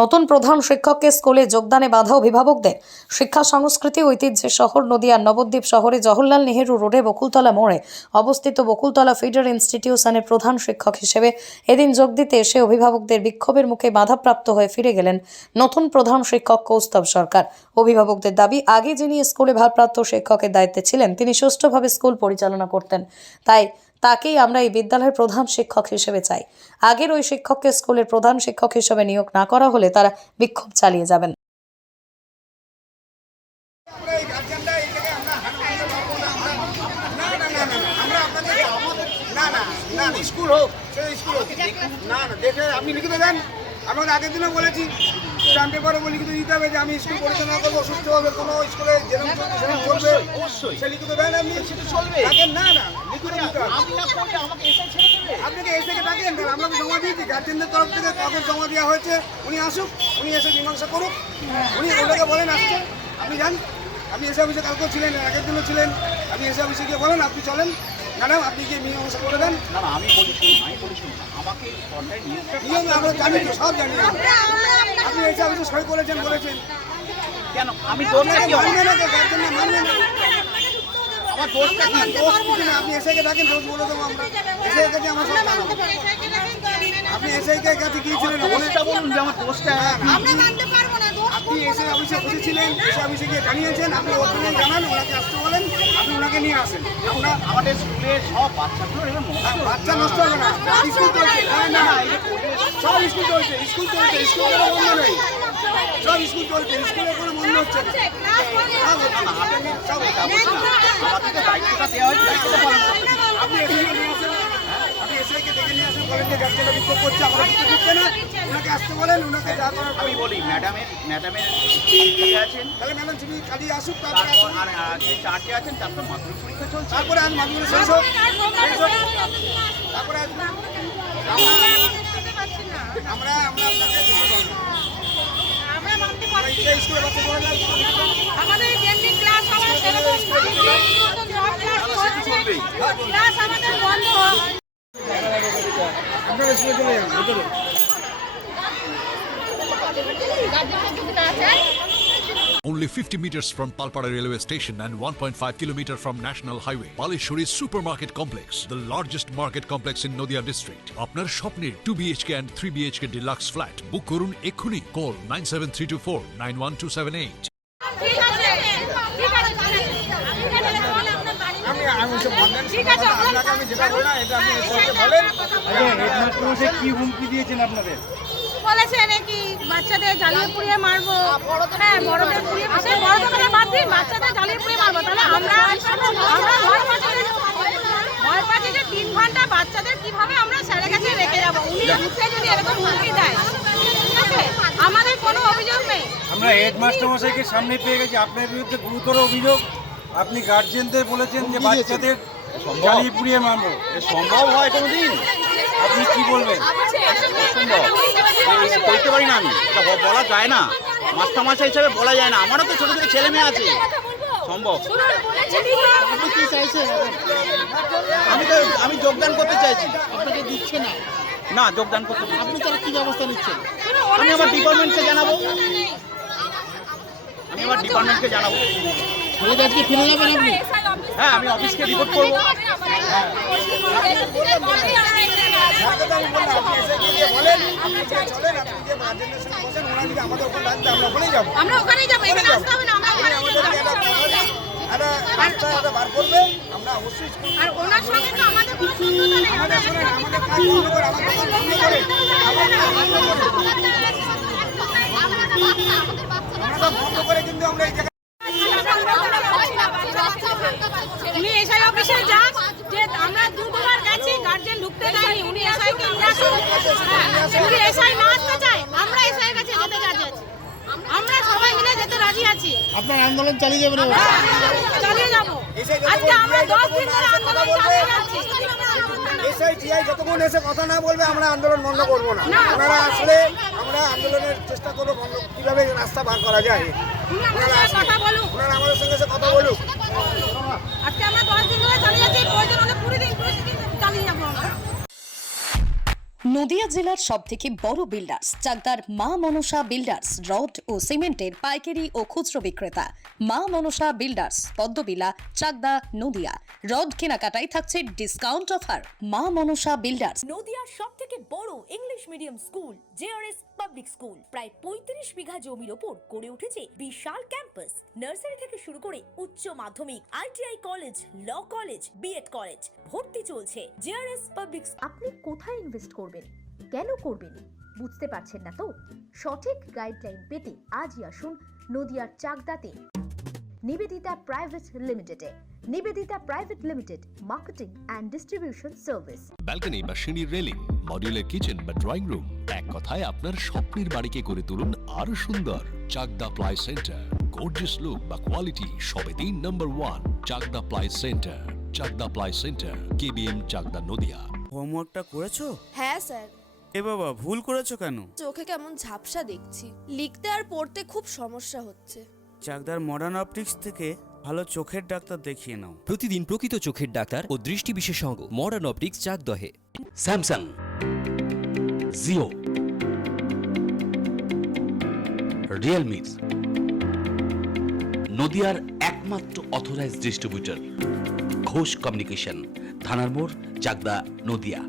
নতুন প্রধান শিক্ষককে স্কুলে যোগদানে বাধা অভিভাবকদের। শিক্ষা সংস্কৃতি ঐতিহ্যের শহর নদিয়ার নবদ্বীপ শহরে জওহরলাল নেহেরু রোডে বকুলতলা মোড়ে অবস্থিত বকুলতলা ফিডার ইনস্টিটিউশনের প্রধান শিক্ষক হিসেবে এদিন যোগ দিতে এসে অভিভাবকদের বিক্ষোভের মুখে বাধাপ্রাপ্ত হয়ে ফিরে গেলেন নতুন প্রধান শিক্ষক কৌস্তব সরকার। অভিভাবকদের দাবি, আগে যিনি স্কুলে ভারপ্রাপ্ত শিক্ষকের দায়িত্বে ছিলেন তিনি সুষ্ঠুভাবে স্কুল পরিচালনা করতেন, তাই তাকেই আমরা এই বিদ্যালয়ের প্রধান শিক্ষক হিসেবে চাই। আগের ওই শিক্ষককে স্কুলের প্রধান শিক্ষক হিসেবে নিয়োগ না করা হলে তারা বিক্ষোভ চালিয়ে যাবেন। স্কুল হোক সেই স্কুল হোক না না দেখে আপনি লিখিত দেন। আমরা আগের দিনও বলেছি স্ট্যাম্প পেপারে লিখিত দিতে হবে যে আমি স্কুল পরিচালনা করবো সুস্থভাবে, কোনো স্কুলে যেরকম চলবে অবশ্যই সে লিখিত দেন। আপনি সেটা চলবে না না লিখিত দিতে হবে। আপনাকে এসে ডাকেন, আমরা জমা দিয়েছি গার্জেনদের তরফ থেকে, কাগজ জমা দেওয়া হয়েছে। উনি আসুক, উনি এসে মীমাংসা করুক। উনি ওটাকে বলেন আসছে, আপনি যান। আপনি এসে অফিসে কালকেও ছিলেন, আগের দিনও ছিলেন। আপনি এসে অফিসে গিয়ে বলেন আপনি চলেন ম্যাডাম, আপনি গিয়ে মীমাংসা করে দেন। না না আমি বলছি আমাকে নিয়ম আমরা জানি তো, সব জানি। আপনি এসে অফিসে সই করেছেন বলেছেন কেন আমি দোষটা কি মানবে না, গার্জেন না মানবে না। আমার দোষটা কি? দোষ কিছু না, আপনি এসে ডাকেন, দোষ বলে দেবো আমরা। এসে কাছে আমার সব জানাবো। আপনি এসে কাছে গিয়েছিলেন, দোষটা বলুন যে আমার দোষটা। আপনি এসে অফিসে বসেছিলেন, এসে অফিসে গিয়ে জানিয়েছেন। আপনি ওখানে জানান, ওনাকে আসতে বলেন, আপনি ওনাকে নিয়ে আসেন। আমরা আমাদের স্কুলে সব বাচ্চাগুলো এরকম বাচ্চা নষ্ট হবে না, স্কুল চলছে। না সব স্কুল চলছে, স্কুল চলছে, স্কুল কোনো বন্ধ নেই। সব স্কুল চলছে, স্কুলে কোনো বন্ধ হচ্ছে না। আমাদেরকে দায়িত্বটা দেওয়া হয়েছে, দায়িত্বটা পালন করতে হবে। আপনি এসে নিয়ে আসেন, আপনি এসে দেখে নিয়ে আসেন, বলেন যে গার্জেনরা বিক্ষোভ করছে, আমরা বিক্ষোভ দিচ্ছে না। ওনাকে আসতে বলেন, ওনাকে যা করার আমি বলি ম্যাডামের আছেন, তাহলে ম্যাডাম যিনি কালি আসুক, তারপর আর যে চারটে আছেন তারপর মাধ্যমিক পরীক্ষা চলছে। তারপরে আজ মাধ্যমিক শেষ হোক, তারপরে আমরা আপনাকে স্কুলে বাচ্চা করে আমাদের যেমনি ক্লাস হবে সেরকম ক্লাস আমাদের বন্ধ হয়। আপনারা স্কুলে চলে যান ভিতরে। Only 50 meters from Palpara railway station and 1.5 kilometer from National Highway, Palishuri Supermarket Complex, the largest market complex in Noida district. Apnar shopner 2 BHK and 3 BHK deluxe flat. Book korun ekhuni. Call 97324 91278. আপনাকে আমি যেটা বললাম এটা আপনি স্যারকে বলেন। Headmaster কি হুমকি দিয়েছেন আপনাদের? বলেছে নাকি বাচ্চাদের জ্বালিয়ে পুড়িয়ে মারবো। হ্যাঁ, বড়দের পুড়িয়ে সেই বড়দের বাদ দিয়ে বাচ্চাদের জ্বালিয়ে পুড়িয়ে মারবো। তাহলে আমরা ভয় পাচ্ছি যে 3 ঘন্টা বাচ্চাদের কিভাবে আমরা স্যারের কাছে রেখে যাবো। উনি মুখে যদি এরকম হুমকি দেয়, ঠিক আছে, আমাদের কোনো অভিযোগ নেই। আমরা হেডমাস্টার মশাইকে সামনে পেয়ে গেছি, আপনার বিরুদ্ধে গুরুতর অভিযোগ। আপনি গার্জেনদের বলেছেন যে বাচ্চাদের জ্বালিয়ে পুড়িয়ে মারবো। সম্ভব হয় কোনোদিন? আপনি কি বলবেন? সম্ভব করতে পারি না আমি, এটা বলা যায় না, মাস্টারমশাই হিসাবে বলা যায় না। আমারও তো ছোটো ছোটো ছেলে মেয়ে আছে, সম্ভব। আপনি কি চাইছেন? আমি যোগদান করতে চাইছি। আপনাকে দিচ্ছে না, না যোগদান করতে চাইছি। আপনি তারা কি ব্যবস্থা নিচ্ছেন? আমি আমার ডিপার্টমেন্টকে জানাবো। আজকে ফিরে যাবেন আপনি? হ্যাঁ, আমি অফিসকে রিপোর্ট করবো। আমরা ওখানেই যাবো, এখানে আসতে হবে না, আমরা বার করবে, আমরা অবশ্যই। আর ওনার সঙ্গে তো আমাদের কোনো শত্রুতা নেই। আমাদের শোনেন, আমাদের কাজ বন্ধ করে, আমাদের কাজ বন্ধ করে, আমরা সব বন্ধ করে কিন্তু আমরা এই জায়গায় উনি এসআই অফিসে যান, যে আমরা দুবার গেছি, গার্জেন ঢুকতে দেয়নি। উনি এসআইকে নিয়ে আসুন। উনি এসআই না আসতে চায়, আমরা এসআই কাছে যেতে রাজি আছি। আমরা সবাই মিলে যেতে রাজি আছি। আপনার আন্দোলন চালিয়ে যাবেন? চালিয়ে যাবো। আজকে আমরা 10 দিন ধরে আন্দোলন চালিয়ে যাচ্ছি। এসআইটিআই যতক্ষণ এসে কথা না বলবে আমরা আন্দোলন বন্ধ করবো না। ওনারা আসলে আমরা আন্দোলনের চেষ্টা করবো কিভাবে রাস্তা বার করা যায়। কথা বলুক, ওনারা আমাদের সঙ্গে এসে কথা বলুক। আজকে আমরা 10 দিন ধরে চালিয়ে যাচ্ছি, প্রয়োজন হলে পুরো দিন চালিয়ে যাবো আমরা। নদিয়া জেলার সবথেকে বড় বিল্ডার্স চাকদার মা মনসা বিল্ডার্স রড ও সিমেন্টের পাইকারি ও খুচরো বিক্রেতা মা মনসা বিল্ডার্স পদ্মবিলা চাকদা নদিয়া রড কেনাকাটায় থাকছে ডিসকাউন্ট অফার মা মনসা বিল্ডার্স নদিয়ার সবথেকে বড় English medium school JRS public school প্রায় 35 বিঘা জমির ওপর গড়ে উঠেছে বিশাল ক্যাম্পাস নার্সারি থেকে শুরু করে উচ্চ মাধ্যমিক ITI college law college BEd college ভর্তি চলছে জেআরএস পাবলিক। আপনি কোথায় ইনভেস্ট করবেন, কেন করবেন বুঝতে পারছেন না তো? সঠিক গাইডলাইন পেতে আজই আসুন নদিয়ার চাকদাতে নিবেদিতা প্রাইভেট লিমিটেডে। Nivedita private limited marketing and distribution service. Balcony বা সিঁড়ির রেলিং, মডিউলার কিচেন বা ড্রয়িং রুম, এক কথায় আপনার স্বপ্নের বাড়িকে করে তুলুন আরো সুন্দর। Chakdaha ply centre, gorgeous look বা কোয়ালিটি সবে 3 number 1 Chakdaha ply centre. Chakdaha ply centre, KBM Chakdaha Nadia. হোমওয়ার্কটা করেছো? হ্যাঁ স্যার। এ বাবা, ভুল করেছো কেন? চোখে কেমন ঝাপসা দেখছি, লিখতে আর পড়তে খুব সমস্যা হচ্ছে। চাকদার মডার্ন অপটিক্স থেকে ভালো চোখের ডাক্তার দেখিয়ে নাও। প্রতিদিন প্রকৃত চোখের ডাক্তার ও দৃষ্টি বিশেষজ্ঞ মডার্ন অপটিক্স চাকদহে। স্যামসাং, জিও, রিয়েলমি, নদিয়ার একমাত্র অথরাইজড ডিস্ট্রিবিউটর ঘোষ কমিউনিকেশন, থানার মোড়, চাকদা, নদিয়া।